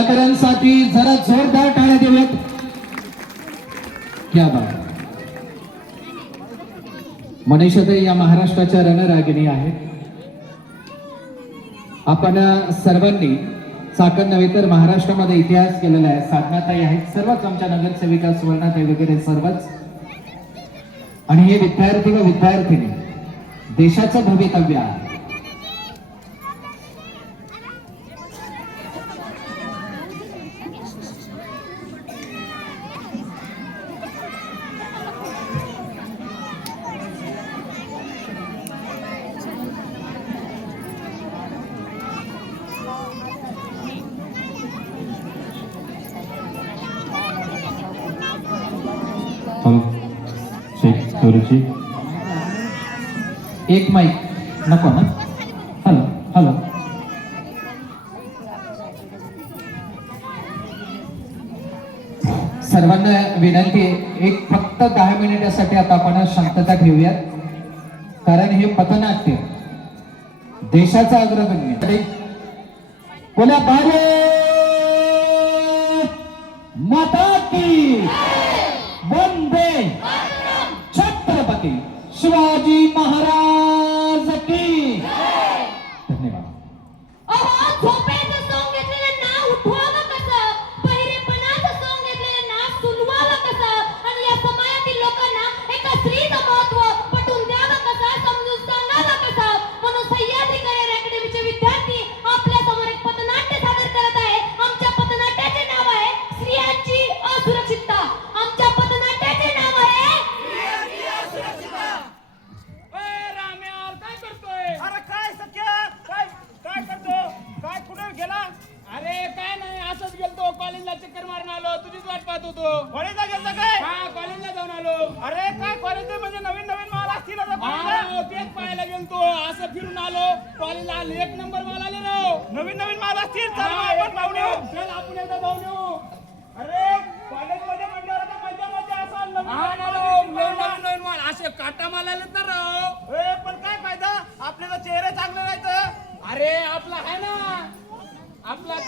कलाकारांसाठी जरा जोरदार टाळ्या देऊयात. क्या बात. मनीषाताई या महाराष्ट्राच्या रणरागिणी आहेत. आपण सर्वांनी चाकण नव्हे तर महाराष्ट्रामध्ये इतिहास केलेला आहे. साधनाताई आहेत, सर्वच आमच्या नगरसेविका सुवर्णाताई वगैरे सर्वच. आणि हे विद्यार्थी व विद्यार्थिनी देशाचं भवितव्य आहे. एक माईक नको ना. Hello hello. सर्वांना विनंती आहे, एक फक्त 10 मिनिटासाठी आता आपण शांतता ठेवूयात. कारण हे पथनाट्य देशाचा अग्रगण्य बोला भारत माता की वंदे छत्रपती शिवाजी महाराज की. धन्यवाद. झोपेचं सॉंग घेतलेलं नाव उठवावं कसं, बहिरेपणाचं सॉंग घेतलेलं नाव सुनवावं कसं, आणि या समाजातील लोकांना एका स्त्रीचं महत्व पटवून द्यावं कसं, समजून सांगावं कसं. म्हणून सह्याद्री करिअर अकॅडमीचे विद्यार्थी आपल्या समोर एक पथनाट्य सादर करत आहे. आमच्या पथनाट्याचे नाव आहे स्त्रियांची असुरक्षितता. आमच्या पथनाट्याचे नाव आहे कॉलेजला चक्कर मारून आलो. तुझीच वाट पाहत होतो. कॉलेजला गेलता काय? हा, कॉलेजला जाऊन आलो. अरे काय कॉलेज म्हणजे नवीन नवीन माल असतील आता. तेच पाहायला गेलतो. असं फिरून आलो. कॉलेजला एक नंबर माल आले ना. नवीन नवीन माल असतील. चल आपण पाहून येऊ. चल आपण एकदा जाऊन येऊ. अरे कॉलेज मध्ये म्हटल्यावर आता मजा मजा असाल. नवीन माल असे काटा माल आले तर पण काय फायदा. आपल्याला चेहरे चांगले राहायचं. अरे आपला आहे ना आपला तो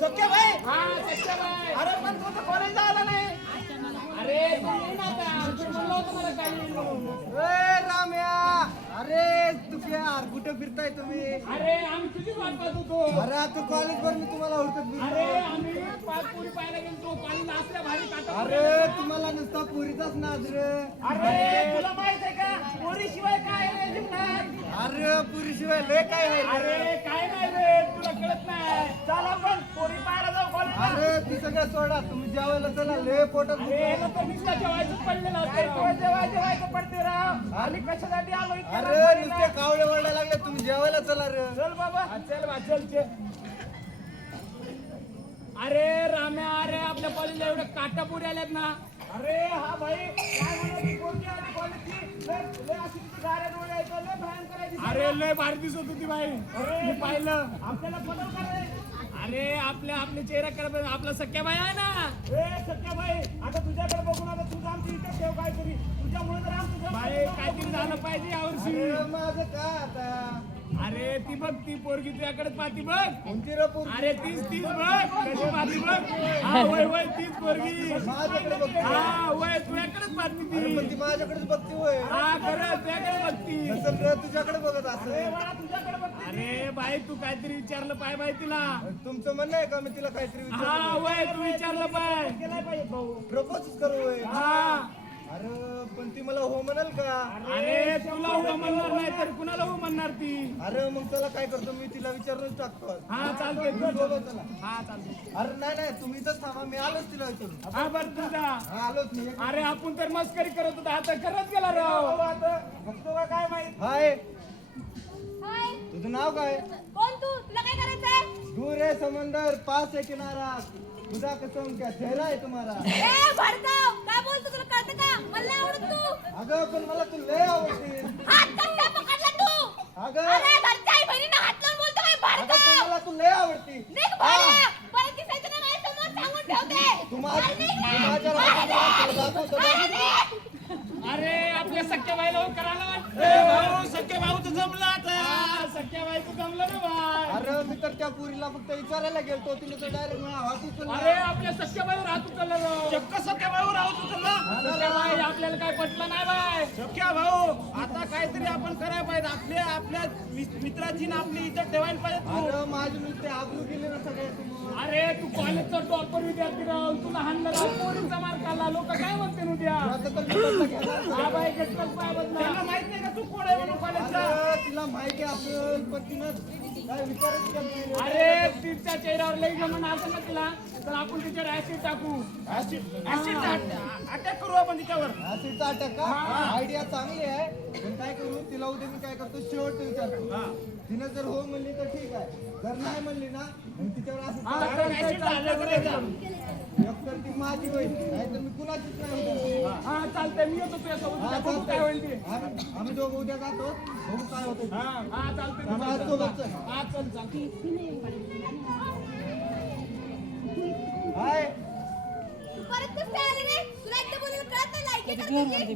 सख्या भाई. हा सख्या भाई. अरे पण तो कॉलेजला आला नाही. अरे तू येईन आता. म्हणलं होतं मला काही. राम्या, अरे तू यार कुठे फिरताय तुम्ही? अरे आम्ही तुझीच वाट पाहत होतो. अरे तू कॉलेज वर मी तुम्हाला ओळखत. अरे आम्ही पाच पुरी पाहायला गेलो. कॉलेज असल्या भारी काटा. अरे तुम्हाला नुसता पुरीचाच नाद रे. अरे तुला माहित आहे का पोरी शिवाय काय नाही जीवनात. अरे पुरी शिवाय लय काय आहे. अरे काय नाही रे तुला कळत नाही. चल आपण पोरी पाहायला जाऊ कॉलेजला. अरे ती सगळं सोडा, तुम्ही जेवायला चला. लय पोटात जेवायचं पडते राव. आणि कशासाठी आलो. अरे नुसते कावळे वळायला लागले. तुम्ही जेवायला चला रे. चल बाबा चल. अरे राम्या, अरे आपल्या कॉलेजला एवढे काटापुरी आल्यात ना. अरे हा भाई काय म्हणाली कोणती आली कॉलेजची. लय अशी गाड्या डोळे यायचं. लय भयंकर आहे. अरे लय भारी दिसत होती बाई. मी पाहिलं. आपल्याला बदल कराय. अरे आपले चेहरा आपला सख्या बाई आहे ना. सख्या बाई आता तुझ्याकडे बघून आता तुझं आमची इथे ठेव काहीतरी. तुझ्यामुळे तर आमचं बाई काहीतरी झालं पाहिजे यावर्षी. माझं काय आता. अरे ती बघ ती पोरगी तुझ्याकडेच पाहती बघ. कोणती रे पोरगी? अरे तीच बघ कशी पाहती बघ. हा वय तीच पोरगी. माझ्याकडे बघते. हा वय तुझ्याकडेच पाहती ती. पण ती माझ्याकडेच बघते होय. हा खरं तुझ्याकडे बघती. नसेल रे तुझ्याकडे बघत असं. तुझ्याकडे बघते. अरे बाई तू काहीतरी विचारलं पाय बाई तिला. तुमचं म्हणणं आहे का मी तिला काहीतरी हा विचारलं? वय तू विचारलं पाय. केलाय पाहिजे भाऊ. प्रपोज करू होय. हा अरे पण ती मला हो म्हणाल का? अरे तुला हो म्हणणार नाही तर कुणाला हो म्हणणार ती. अरे मग चला काय करतो मी तिला विचारूनच टाकतो. हा चालतंय. चला. हा चालतंय. अरे नाही तुम्ही तर थांबा, मी आलोच तिला विचारून. हा बर तुझा. हा आलोच मी. अरे आपण तर मस्करी करत होता आता करत गेला राव. बघतो का काय माहित. हाय, हाय. तुझं नाव काय? कोण तू? तुला काय करायचंय? दूर है समंदर पास है किनारा, खुदा कसम क्या चेहरा है तुम्हारा. ए भडकाव, काय बोलतो तुला कळतं का? मला नाही आवडत तू. अगं पण मला तू लय आवडते. हात कसा पकडला तू? अगं अरे घरच्या आई बहिणींना हात लावून बोलतो काय अगं पण भडकाव? मला तू लय आवडते. निघ बाहेर. परत दिसायचं नाही माझ्या समोर सांगून ठेवते. तू माझ्या दाखवतो. अरे आपल्या सख्या बाईला करायला भाऊ सख्या भाऊ तर जमलं आता सख्या बाईचं जमलं ना बाय अरे मी तर त्या पुरीला फक्त विचारायला गेलतो तिने तर डायरेक्ट मला हात उचलला. अरे आपल्या सख्या बाईवर हात उचलला चक्क सख्या भाऊवर हात उचलला सख्या बाई आपल्याला काय पटलं नाही बाय सख्या भाऊ आता काहीतरी आपण करायला पाहिजे आपल्या मित्राची ना आपली इज्जत ठेवायला पाहिजे अरे माझी मित्र आबरू गेले ना सगळे समोर. अरे तू कॉलेजचा टॉपर विद्यार्थी राहून तुला हाणलं पोरींचा मार खाल्ला लोक काय म्हणते उद्या आता तर मी बदला घेणार. हा बाई घेतलाच पाय बदला त्यांना माहित नाही का तू कोण आहे म्हणून कॉलेजचा अरे तिला माहिती आहे आपण पण तिनं काय विचारच करते. अरे तिच्या चेहऱ्यावर लई जमून असं ना तिला तर आपण तिच्यावर ऍसिड टाकू ऍसिड अटॅक करू आपण तिच्यावर ऍसिडचा अटॅक का आयडिया चांगली आहे पण काय करू तिला उद्या मी काय करतो शेवटचं विचारतो तिनं जर हो म्हणली तर ठीक आहे जर नाही म्हणली ना मग तिच्यावर असं एकतर ती माझी होईल नाहीतर मी कुणाचीच नाही उद्या. हा चालतंय मी येतो तुझ्यासोबत हा, बघू काय होईल ते आम्ही दोघं उद्या जातो बघू काय होतं. हा चालतंय आम्ही आज सोबत चल. हा चल चालतंय हाय परत कसं काय आलं रे? तुला एकदा बोललेलं कळत नाही, लायकी करते की?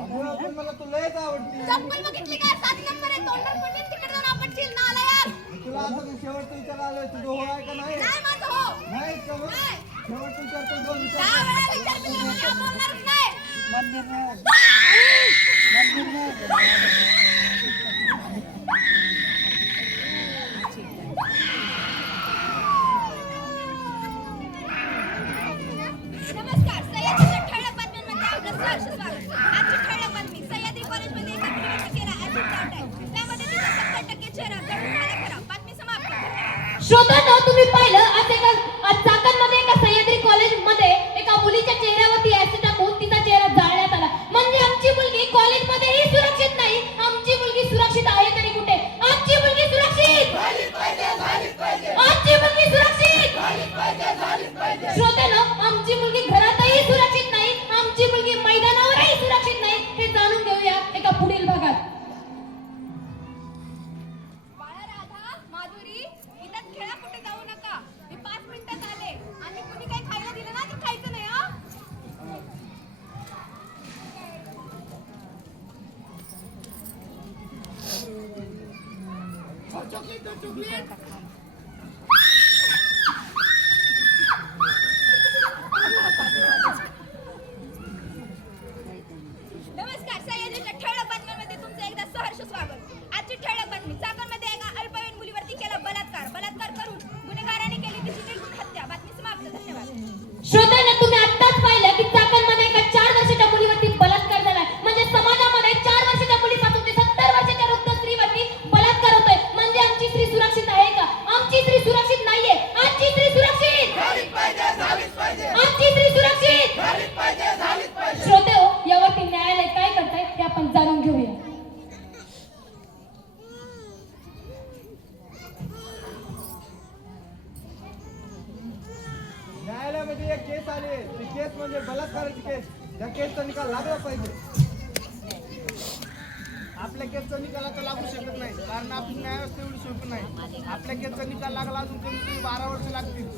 अगं, पण मला तू लयच आवडते. चप्पल बघितली का? 7 नंबर आहे, तोंडावर पडली, तिकडे जाऊन आपण चिल ना आला यार. तुला आता मी शेवटचं विचारायला आलोय तुझं हो आहे का नाही नाही माझं हो. नाही का मग? नाही. शेवटचं विचारतो दोन 10 विचार वेळा विचारते ना, म्हणजे बोलणारच नाही. नमस्कार, सह्याद्रीच्या ठळक बातम्यांमध्ये आपलं सहर्ष स्वागत. आजची ठळक बातमी, सह्याद्री कॉलेजमध्ये एका मुलीने केला ऍसिडचा अटॅक. त्यामध्ये तिचा 70% चेहरा जळून झाला खरा. बातमी समाप्त. श्रोतांनो, तुम्ही पाहिलं आज चाकणमध्ये एका सह्याद्री कॉलेजमध्ये एका मुलीच्या चेहऱ्यावरती ऍसिड टाकून तिचा चेहरा जाळण्यात आला. म्हणजे आमची मुलगी कॉलेजमध्येही सुरक्षित नाही. आमची मुलगी सुरक्षित आहे तरी कुठे? आमची मुलगी सुरक्षित आमची मुलगी सुरक्षित श्रोत्यानो, आमची मुलगी घरातही सुरक्षित नाही. आमची मुलगी मैदानावरही सुरक्षित नाही. हे जाणून घेऊया एका पुढील भागात. बाळा, राधा, माधुरी, इथं खेळा कुठे जाऊ नका. मी 5 मिनिटात आले आणि कुणी काही खायला दिलं ना तर खायचं नाही हा. नमस्कार, सह्याद्रीच्या ठळक बातम्यांमध्ये तुमचं एकदा सहर्ष स्वागत. आजची ठळक बातमी, चाकणमध्ये एका अल्पवयीन मुलीवरती केला बलात्कार करून गुन्हेगाराने केली तिची निर्घृण हत्या. बातमी समाप्त. धन्यवाद. श्रोत्यांनो, तुम्ही आत्ताच पाहिलं की चाकणमध्ये एका 4 वर्षाच्या मुलीवरती बलात्कार झालाय. म्हणजे समाजामध्ये 4 वर्षाच्या मुलीपासून ते 70 वर्षाच्या वृद्ध स्त्रीवरती बलात्कार होतोय. म्हणजे आमची स्त्री सुरक्षित आहे का? आमची स्त्री सुरक्षित नाहीये. आमची स्त्री सुरक्षित आमची स्त्री सुरक्षित श्रोते हो, यावरती न्यायालय काय करतंय ते आपण जाणून घेऊया. न्यायालयामध्ये एक केस आली आहे. ती केस म्हणजे बलात्काराची केस. त्या केसचा निकाल लागला पाहिजे. आपल्या केसचा निकाल आता लागू शकत नाही कारण आपली न्यायव्यवस्था एवढी सोपी नाही. आपल्या केसचा निकाल लागला अजून कमी 12 वर्ष लागतील.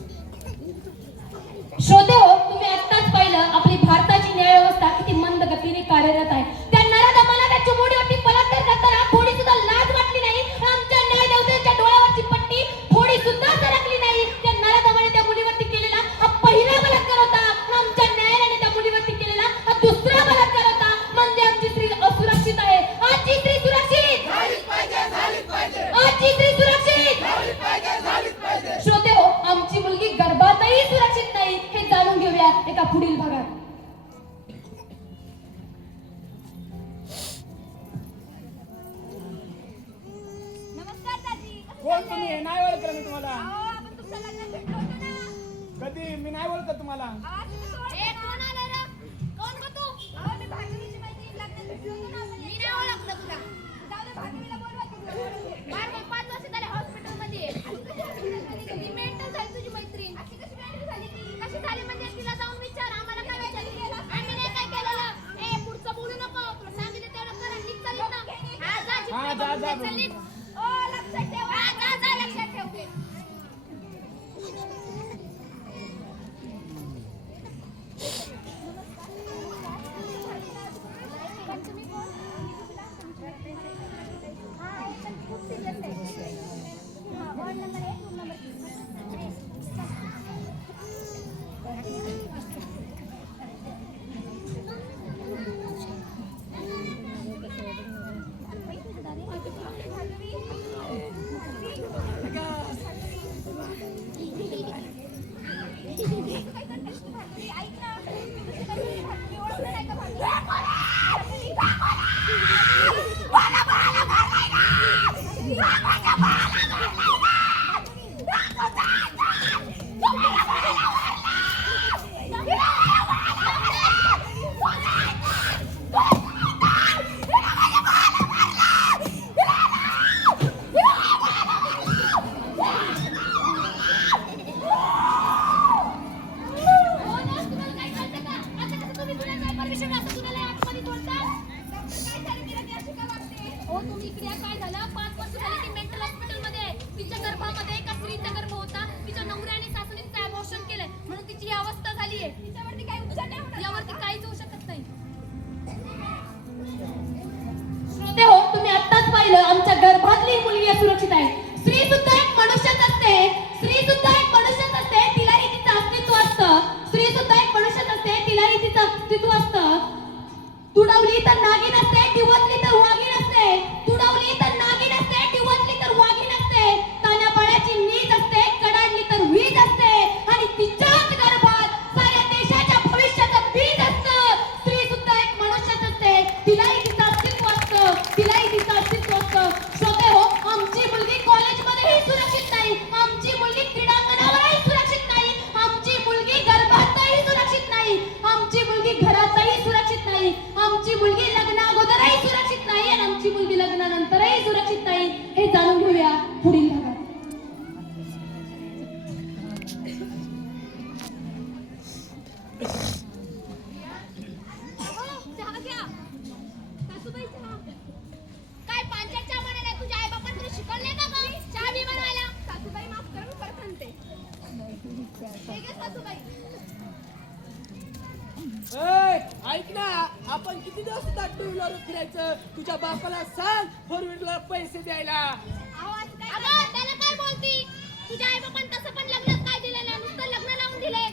श्रोते हो, तुम्ही आत्ताच पाहिलं आपली भारताची न्यायव्यवस्था किती मंद गतीने कार्यरत आहे. त्या नराधमाला त्या चिमुरडीवरती बलात्कार करताना थोडी सुद्धा लाज वाटली नाही. आमच्या न्यायदेवतेच्या डोळ्यावरची पट्टी थोडी सुद्धा सरकली नाही. त्या नराधमाने त्या मुलीवरती केलेला हा पहिला बलात्कार होता. आमच्या न्यायालयाने त्या मुलीवरती केलेला हा दुसरा बलात्कार होता. म्हणजे आमची स्त्री असुरक्षित आहे. आजची स्त्री सुरक्षित आजची स्त्री सुरक्षित श्रोते हो, आमची मुलगी गर्भातही सुरक्षित नाही. हे जाणून घेऊया एका पुढील भागात. नमस्कार दादी. कोण तुम्ही नाही ओळखलं मी तुम्हाला आपण तुमच्या लग्नात भेटलो होतो ना. कधी मी नाही ओळखत तुम्हाला कोण आला रे? कोण गं तू? मी भागीरथीची मैत्रीण. लग्नात भेटलो होतो ना आपण. मी नाही ओळखलं तुला. जाऊ दे, भागीरथीला बोलवा की. बाळ, मी 5 वर्ष झाले हॉस्पिटलमध्ये आहे. ती मेंटल झाली तुझी मैत्रीण. अशी कशी मेंटल झाली ती? कशी झाली म्हणजे तिला जाऊन विचार. आम्हाला काय विचार? आम्ही नाही काय केलेलं. पुढचं बोलू नको. तुला सांगितलं तेवढं कर. नीट चालली ना. जा. चालली. लक्षात ठेव. जा लक्षात ठेवते. चहा घ्या. सासूबाई चहा. काय पांचट चहा बनायला तुझ्या आई बापांनी तुला शिकवलंय का गं? चहा बी बनवायला. सासूबाई माफ कर, मी परत आणते. ठीक आहे सासूबाई. ऐक ना, आपण किती दिवस टू व्हीलर फिरायचं? तुझ्या बापाला सांग फोर व्हीलर पैसे द्यायला. अगं, त्याला काय बोलती? तुझ्या आई बापांनी तसं पण लग्नात काय दिलेलं आहे? नुसतं लग्न लावून दिले.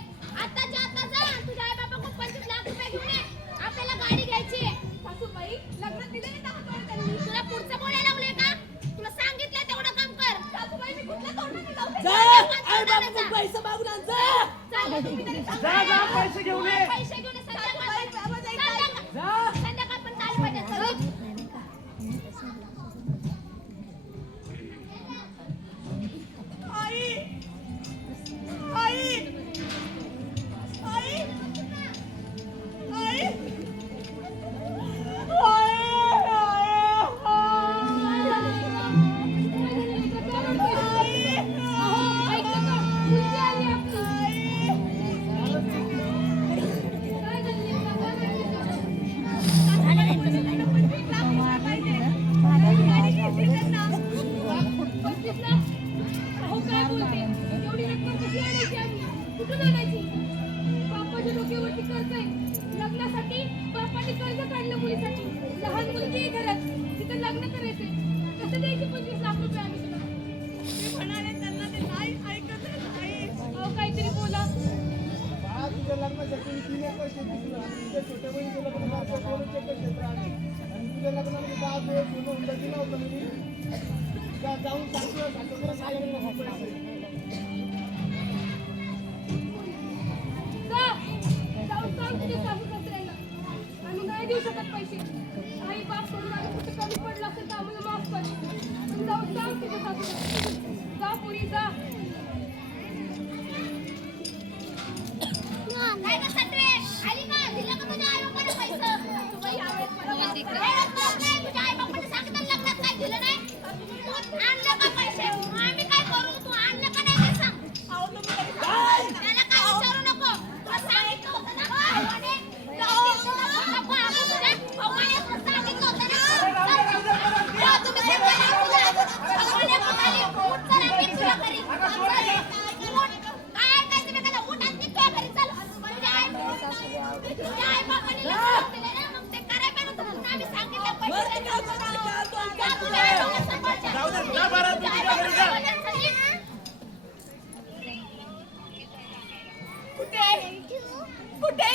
आताच्या आता जा, तुझ्या आई बापाकडून 25 लाख रुपये घेऊन ये. आपल्याला गाडी घ्यायची आहे. सासूबाई, लग्नात दिले नाही दहा त्यांनी. तुला पुढचं बोलायला लागले का? तुला सांगितलं तेवढं काम कर. सासूबाई, मी कुठल्या तोंडाने जाऊ? जा, आई बापाकडून पैसे मागून आण, जा. चला, तुम्ही तरी जा जा पैसे घेऊन ये. पैसे घेऊन ये. जा. संध्याकाळ पण चालू पाहिजे. चल. लग्नासाठी बापाने कर्ज काढलं मुलीसाठी. लहान मुलगी आहे घरात, तिथं लग्न करायचंय. कसं द्यायचे 25 लाख रुपये आम्ही तुला? मी म्हणाले त्यांना, ते नाही ऐकत नाही. अहो, काहीतरी बोला. बा, तुझ्या लग्नासाठी मी 3 एकर शेती केली आणि तुझ्या छोट्या बहिणीचं लग्न 5 एकर क्षेत्र आहे आणि तुझ्या लग्नाला 10 दिवस होऊन दिलं होतं मी. जाऊन सांगितलं पैसे. जा, जाऊन सांग तुझ्या सासू सासऱ्यांना. आम्ही नाही देऊ शकत पैसे. आई बाप करून आम्ही कुठे कमी पडलं असेल तर आम्हाला माफ कर. पण जाऊन सांग तुझ्या सासूला. जा पुरी, जा. काय गं सटवे? आली का? दिलं का तुझ्या आई-बापाने पैसे? सासूबाई, यावेळेस मला माफ करा. वेळच कळत नाही. तुझ्या आई-बापाने सांगितलं लग्नात काय दिलं नाही? तू आणलं का पैसे? मग आम्ही काय करू? तू आणलं का नाही ते सांग. त्याला काय विचारू नको. तुला सांगितलं होतं ना भावाने? नको आपण तुझ्या भावाने तुला सांगितलं होतं ना. हो, तुम्ही सांगा ना तुला. भावाने म्हणाली, उठ चला मी तुझ्या घरी. उठ. काय ऐकायचं मी त्याला? उठ आणि तुझ्या घरी चल. तुझ्या आई-बापाने लग्न दिले ना, मग ते करायला पाहिजे होतं. म्हणून आम्ही सांगितलं पैसे द्यायला. जा, तुझ्या आई-बापाला सांभाळ जा. जाऊ दे, जा बरं, तू तुझ्या घरी जा. कुठे कुठे